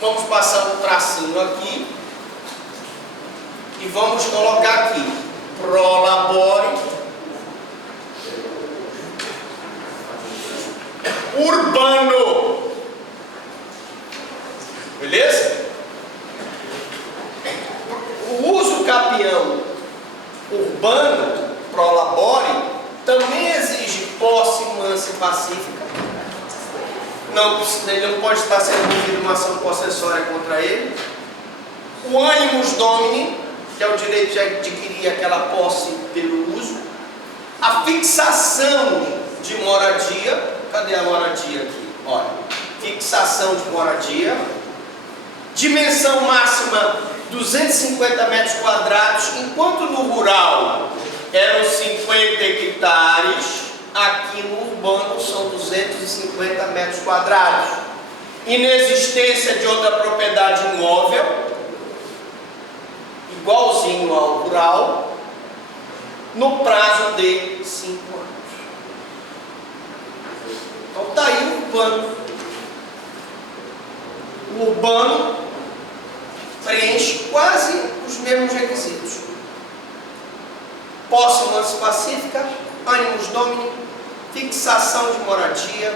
Vamos passar um tracinho aqui e vamos colocar aqui prolabore urbano. Beleza? O uso capião urbano, prolabore, também exige posse mansa e pacífica. Não, ele não pode estar sendo movido uma ação possessória contra ele. O animus domini, que é o direito de adquirir aquela posse pelo uso. A fixação de moradia. Cadê a moradia aqui? Olha, fixação de moradia. Dimensão máxima 250 metros quadrados, enquanto no rural eram 50 hectares. Aqui no urbano são 250 metros quadrados. Inexistência de outra propriedade imóvel, igualzinho ao rural, no prazo de 5 anos. Então está aí o urbano. O urbano preenche quase os mesmos requisitos: posse mansa e pacífica, animus domini, fixação de moradia,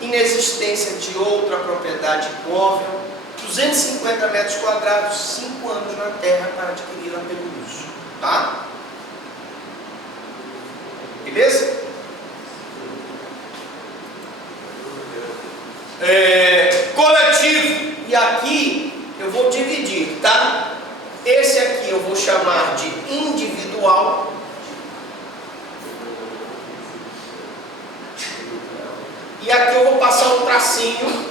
inexistência de outra propriedade imóvel, 250 metros quadrados, 5 anos na terra para adquiri-la pelo uso. Tá? Beleza? Coletivo. E aqui eu vou dividir, tá? Esse aqui eu vou chamar de individual. E aqui eu vou passar um tracinho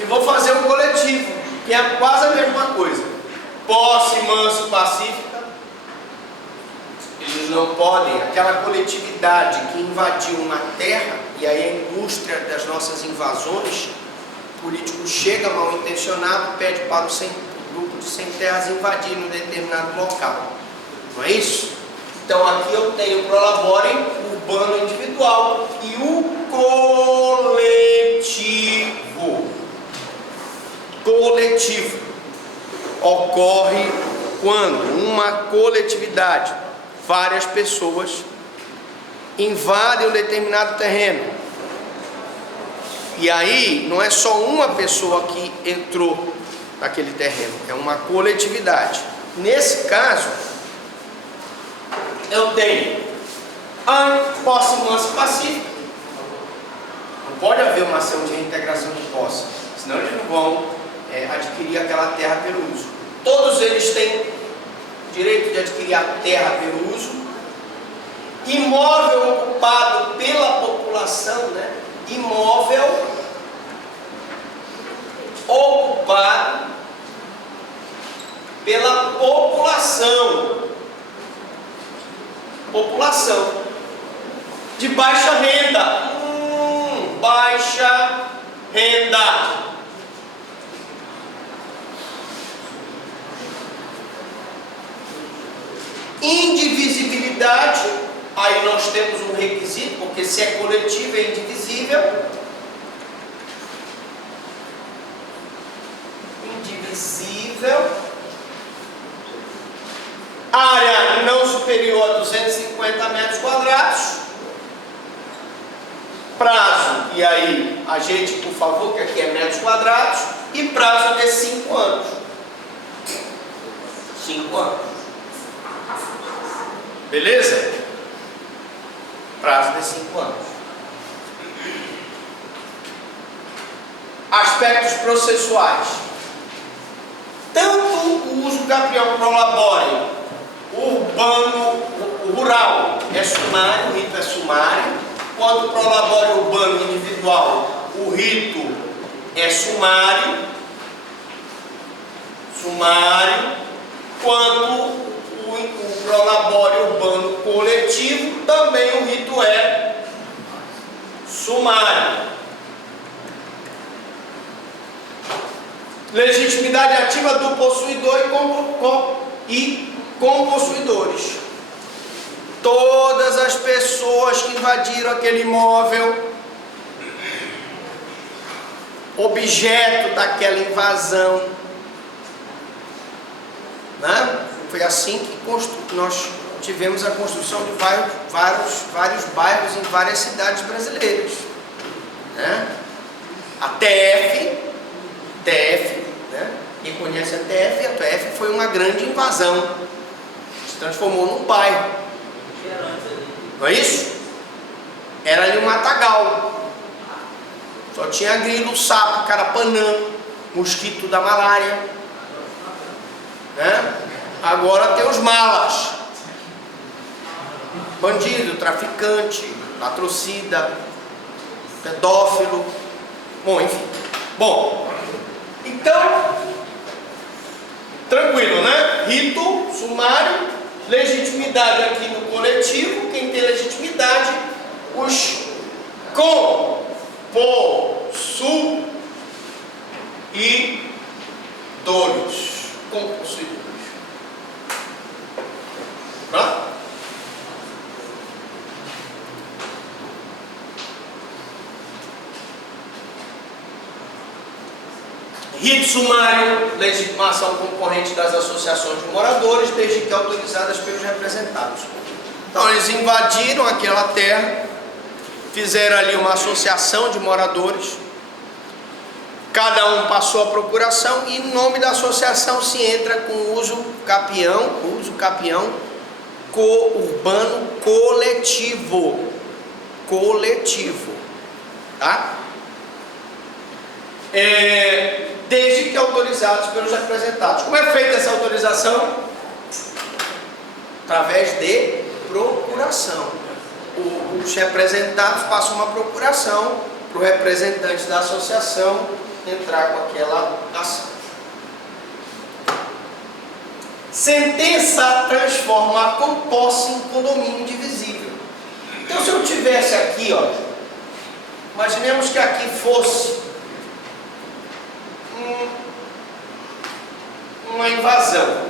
e vou fazer um coletivo, que é quase a mesma coisa. Posse mansa e pacífica. Eles não podem, aquela coletividade que invadiu uma terra, e aí a indústria das nossas invasões, o político chega mal intencionado, pede para o grupo de sem terras invadir um determinado local. Não é isso? Então aqui eu tenho o prolabore urbano individual e o coletivo. Coletivo ocorre quando uma coletividade, várias pessoas, invadem um determinado terreno. E aí não é só uma pessoa que entrou naquele terreno, é uma coletividade. Nesse caso, eu tenho posse mansa e pacífica. Não pode haver uma ação de reintegração de posse, senão eles não vão adquirir aquela terra pelo uso. Todos eles têm direito de adquirir a terra pelo uso. Imóvel ocupado pela população, né? Imóvel ocupado pela população. População de baixa renda. Baixa renda. Indivisibilidade. Aí nós temos um requisito, porque se é coletivo é indivisível. Indivisível. Área não superior a 250 metros quadrados. Prazo, e aí a gente, por favor, que aqui é metros quadrados. E prazo de 5 anos. 5 anos. Beleza? Prazo de 5 anos. Aspectos processuais. Tanto o uso capião prolabore urbano, o rural é sumário, o rito é sumário, quanto o prolabore urbano individual, o rito é sumário, quanto o prolabore urbano coletivo, também o rito é sumário. Legitimidade ativa do possuidor e com possuidores. Todas as pessoas que invadiram aquele imóvel objeto daquela invasão, né? Foi assim que nós tivemos a construção de vários bairros em várias cidades brasileiras, né? A TF, né? Quem conhece a TF foi uma grande invasão, se transformou num bairro, não é isso? Era ali um matagal, só tinha grilo, sapo, carapanã, mosquito da malária, né? Agora tem os malas, bandido, traficante, latrocida, pedófilo, bom, enfim. Bom, então, tranquilo, né? Rito, sumário, legitimidade aqui no coletivo. Quem tem legitimidade? Os compossuidores. Compossuidores. Tá? Rito sumário, legitimação concorrente das associações de moradores, desde que autorizadas pelos representados. Então eles invadiram aquela terra, fizeram ali uma associação de moradores, cada um passou a procuração e em nome da associação se entra com o uso capião urbano coletivo, tá? Desde que autorizados pelos representados. Como é feita essa autorização? Através de procuração. Os representados passam uma procuração para o representante da associação entrar com aquela ação. Sentença transforma a composse em condomínio divisível. Então, se eu tivesse aqui, ó, imaginemos que aqui fosse uma invasão.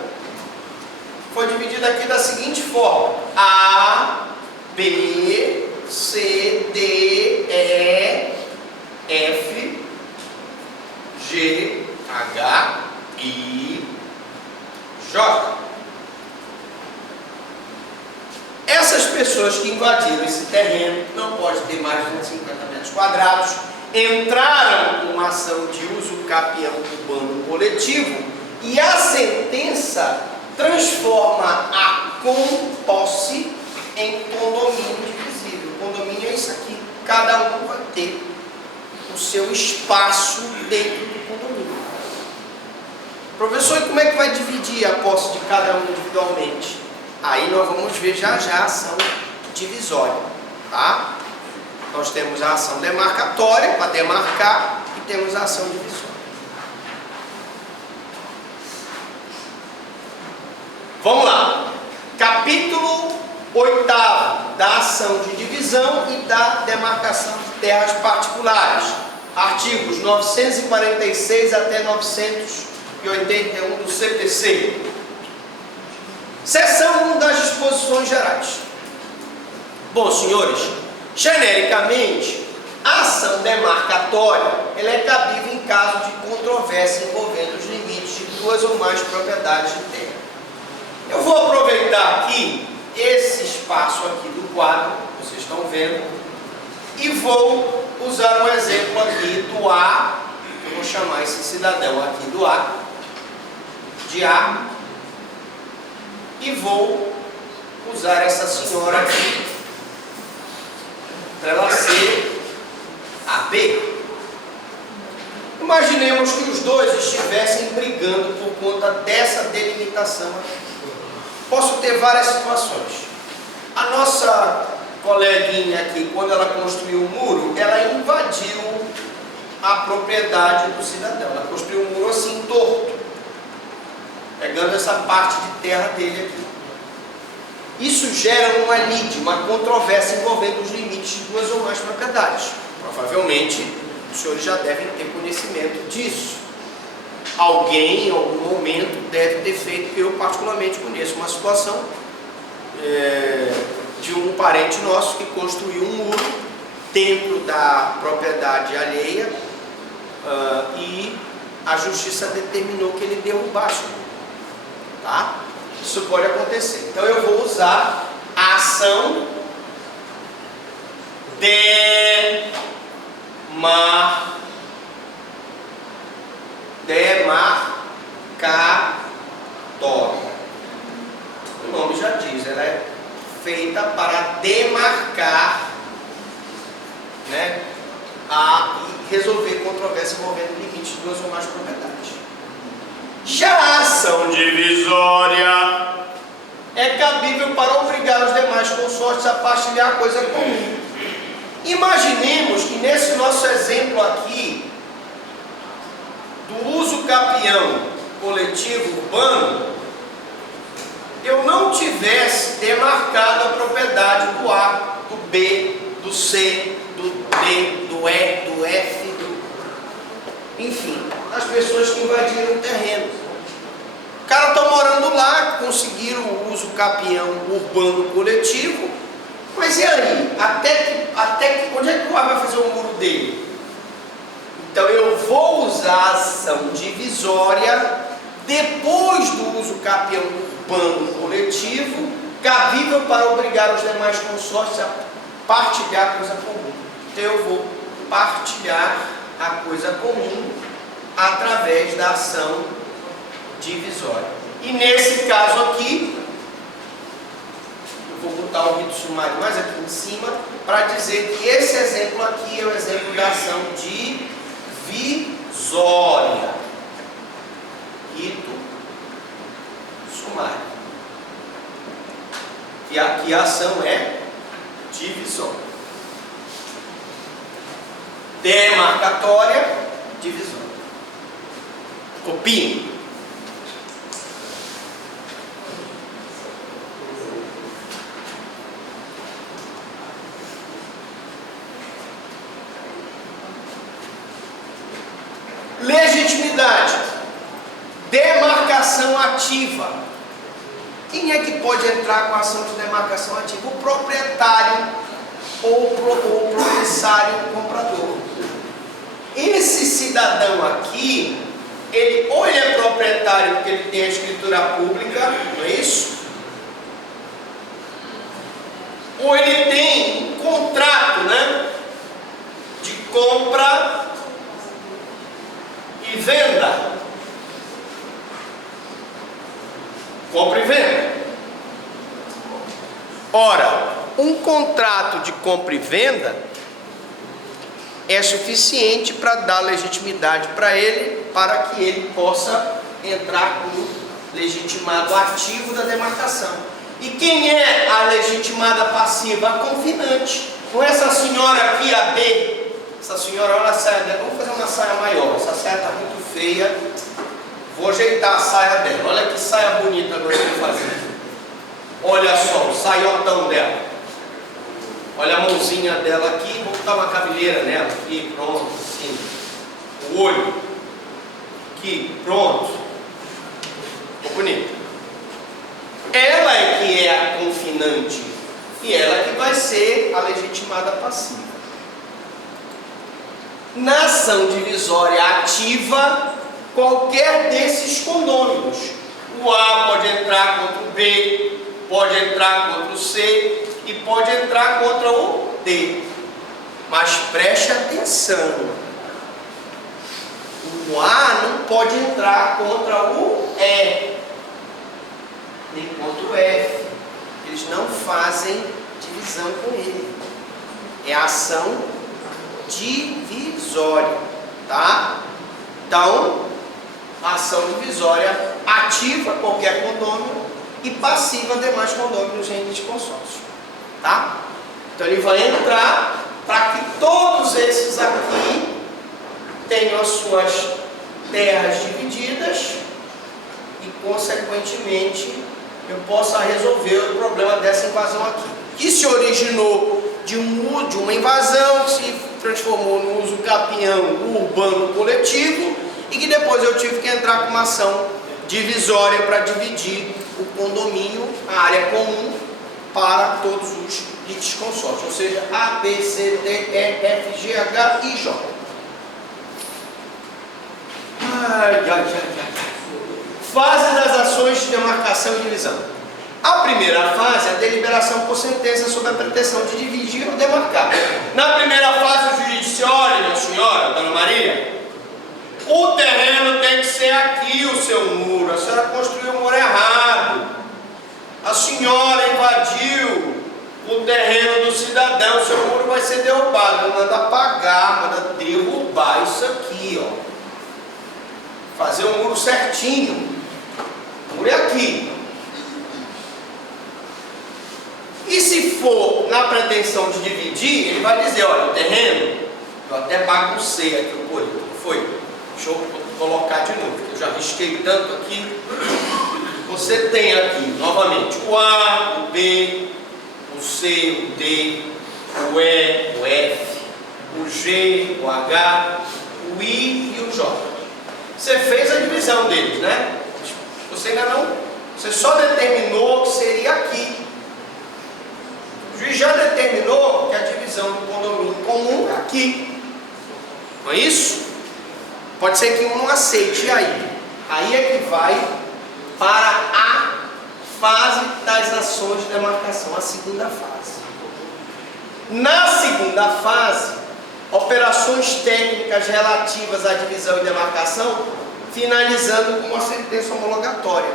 Foi dividida aqui da seguinte forma: A, B, C, D, E, F, G, H, I, J. Essas pessoas que invadiram esse terreno, que não pode ter mais de 250 metros quadrados, entraram com uma ação de uso capião urbano coletivo e a sentença transforma a composse em condomínio divisível. Condomínio é isso aqui. Cada um vai ter o seu espaço dentro do condomínio. Professor, e como é que vai dividir a posse de cada um individualmente? Aí nós vamos ver já a ação divisória, tá? Nós temos a ação demarcatória, para demarcar, e temos a ação divisória. Vamos lá. Capítulo 8º da ação de divisão e da demarcação de terras particulares. Artigos 946 até 981 do CPC. Seção 1 das disposições gerais. Bom, senhores, genericamente, a ação demarcatória ela é cabível em caso de controvérsia envolvendo os limites de duas ou mais propriedades de terra. Eu vou aproveitar aqui esse espaço aqui do quadro, vocês estão vendo, e vou usar um exemplo aqui do A. Eu vou chamar esse cidadão aqui do A, de A, e vou usar essa senhora aqui para ela ser a B. Imaginemos que os dois estivessem brigando por conta dessa delimitação aqui. Posso ter várias situações. A nossa coleguinha aqui, quando ela construiu o muro, ela invadiu a propriedade do cidadão. Ela construiu um muro assim torto, pegando essa parte de terra dele aqui. Isso gera uma lide, uma controvérsia envolvendo os limites de duas ou mais propriedades. Provavelmente, os senhores já devem ter conhecimento disso. Alguém, em algum momento, deve ter feito. Eu, particularmente, conheço uma situação de um parente nosso que construiu um muro dentro da propriedade alheia e a justiça determinou que ele derrubasse o muro. Tá? Isso pode acontecer. Então eu vou usar a ação demarcatória. O nome já diz, ela é feita para demarcar, né, e resolver controvérsia envolvendo limites de duas ou mais propriedades. Já a ação divisória é cabível para obrigar os demais consórcios a partilhar a coisa comum. Imaginemos que nesse nosso exemplo aqui, do uso capião coletivo urbano, eu não tivesse demarcado a propriedade do A, do B, do C, do D, do E, do F, enfim, as pessoas que invadiram o terreno. O cara está morando lá, conseguiram o uso capião urbano coletivo, mas e aí? Onde é que o A vai fazer o muro dele? Então eu vou usar a ação divisória depois do uso capião urbano coletivo, cabível para obrigar os demais consórcios a partilhar a coisa comum. Então eu vou partilhar a coisa comum através da ação divisória. E nesse caso aqui, eu vou botar o rito sumário mais aqui em cima, para dizer que esse exemplo aqui é o exemplo da ação divisória. Rito sumário. E aqui a ação é divisória. Demarcatória, divisória. Copiem. Legitimidade. Demarcação ativa. Quem é que pode entrar com a ação de demarcação ativa? O proprietário ou o promissário comprador. Esse cidadão aqui, ou ele é proprietário porque ele tem a escritura pública, não é isso? Ou ele tem um contrato, né, de compra e venda. Compra e venda. Ora, um contrato de compra e venda é suficiente para dar legitimidade para ele, para que ele possa entrar como legitimado ativo da demarcação. E quem é a legitimada passiva? A confinante. Com essa senhora aqui, a B, essa senhora, olha a saia dela, vamos fazer uma saia maior, essa saia está muito feia, vou ajeitar a saia dela, olha que saia bonita agora que eu vou fazer. Olha só, o saiotão dela. Olha a mãozinha dela aqui, vou botar uma cabeleira nela, aqui, pronto, assim. O olho, aqui, pronto. Ficou bonito. Ela é que é a confinante e ela que vai ser a legitimada passiva. Na ação divisória ativa, qualquer desses condôminos, o A pode entrar contra o B, pode entrar contra o C e pode entrar contra o D. Mas preste atenção, o A não pode entrar contra o E, nem contra o F. Eles não fazem divisão com ele. É ação divisória, tá? Então, ação divisória ativa qualquer condômino e passiva demais condôminos em litisconsórcio, tá? Então ele vai entrar para que todos esses aqui tenham as suas terras divididas e, consequentemente, eu possa resolver o problema dessa invasão aqui, que se originou de uma invasão, que se transformou no uso capião urbano coletivo e que depois eu tive que entrar com uma ação divisória para dividir o condomínio, a área comum, para todos os litisconsórcios, ou seja, A, B, C, D, E, F, G, H e J. Fase das ações de demarcação e divisão. A primeira fase é a deliberação por sentença sobre a pretensão de dividir ou demarcar. Na primeira fase, o juiz disse: olha, minha senhora, dona Maria, o terreno tem que ser aqui o seu muro. A senhora construiu o muro errado. A senhora invadiu o terreno do cidadão. O seu muro vai ser derrubado. Ele manda apagar, manda derrubar isso aqui, ó. Fazer o muro certinho. O muro é aqui. E se for na pretensão de dividir, ele vai dizer: olha, o terreno, eu até baguncei aqui o polígono. Foi. Deixa eu colocar de novo, porque eu já risquei tanto aqui. Você tem aqui, novamente, o A, o B, o C, o D, o E, o F, o G, o H, o I e o J. Você fez a divisão deles, né? Você ainda não, você só determinou que seria aqui. O juiz já determinou que a divisão do condomínio comum é aqui. Não é isso? Pode ser que um não aceite. E aí? Aí é que vai para a fase das ações de demarcação, a segunda fase. Na segunda fase, operações técnicas relativas à divisão e demarcação, finalizando com uma sentença homologatória.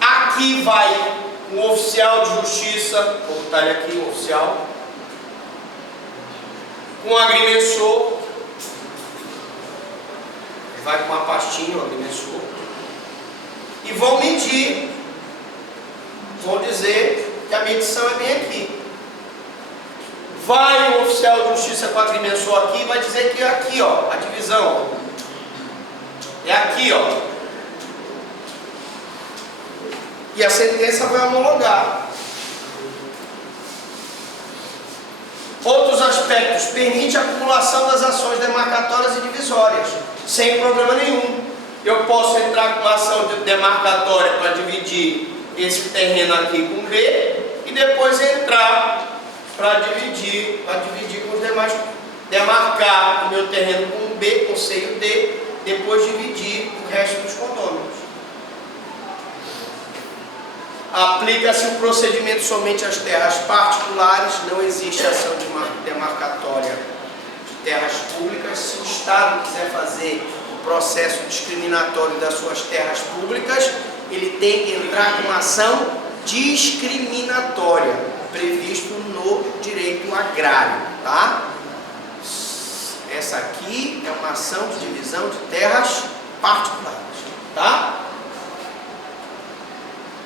Aqui vai um oficial de justiça, vou botar ele aqui, o oficial, com um agrimensor, vai com uma pastinha, um agrimensor, e vão medir, vão dizer que a medição é bem aqui. Vai o oficial de justiça com o agrimensor aqui e vai dizer que é aqui, ó, a divisão, ó. É aqui, ó. E a sentença vai homologar. Outros aspectos: permite a acumulação das ações demarcatórias e divisórias, sem problema nenhum. Eu posso entrar com uma ação demarcatória para dividir esse terreno aqui com B e depois entrar para dividir com os demais, demarcar o meu terreno com B, com C e D, depois dividir o resto dos condôminos. Aplica-se o procedimento somente às terras particulares, não existe ação demarcatória de terras públicas. Se o Estado quiser fazer o processo discriminatório das suas terras públicas, ele tem que entrar com uma ação discriminatória, previsto no direito agrário, tá? Essa aqui é uma ação de divisão de terras particulares, tá?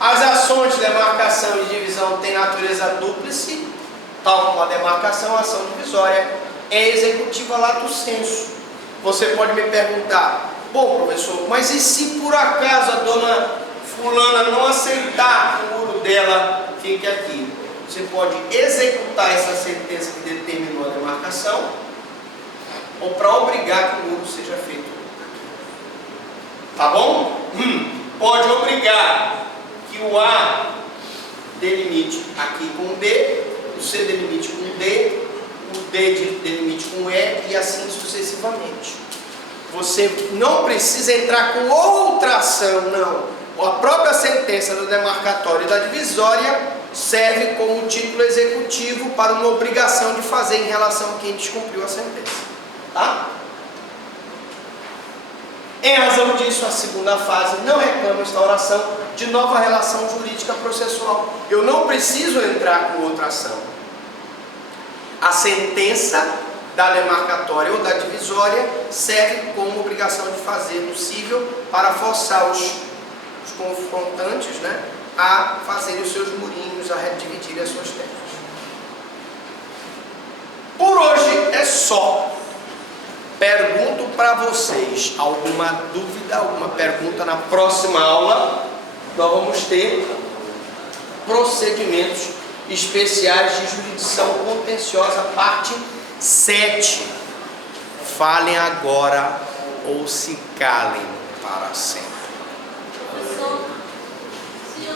As ações de demarcação e divisão têm natureza dúplice, tal como a demarcação, a ação divisória é executiva lato sensu. Você pode me perguntar: bom, professor, mas e se por acaso a dona fulana não aceitar que o muro dela fique aqui? Você pode executar essa sentença que determinou a demarcação, ou para obrigar que o muro seja feito aqui. Tá bom? Pode obrigar que o A delimite aqui com o B, o C delimite com o D, o D delimite com o E e assim sucessivamente. Você não precisa entrar com outra ação, não. A própria sentença do demarcatório e da divisória serve como título executivo para uma obrigação de fazer em relação a quem descumpriu a sentença. Tá? Em razão disso, a segunda fase não reclama a instauração de nova relação jurídica processual. Eu não preciso entrar com outra ação. A sentença da demarcatória ou da divisória serve como obrigação de fazer possível para forçar os confrontantes, né, a fazerem os seus murinhos, a dividirem as suas terras. Por hoje é só. Pergunto para vocês, alguma dúvida, alguma pergunta? Na próxima aula nós vamos ter procedimentos especiais de jurisdição contenciosa, parte 7. Falem agora ou se calem para sempre. Professor, se eu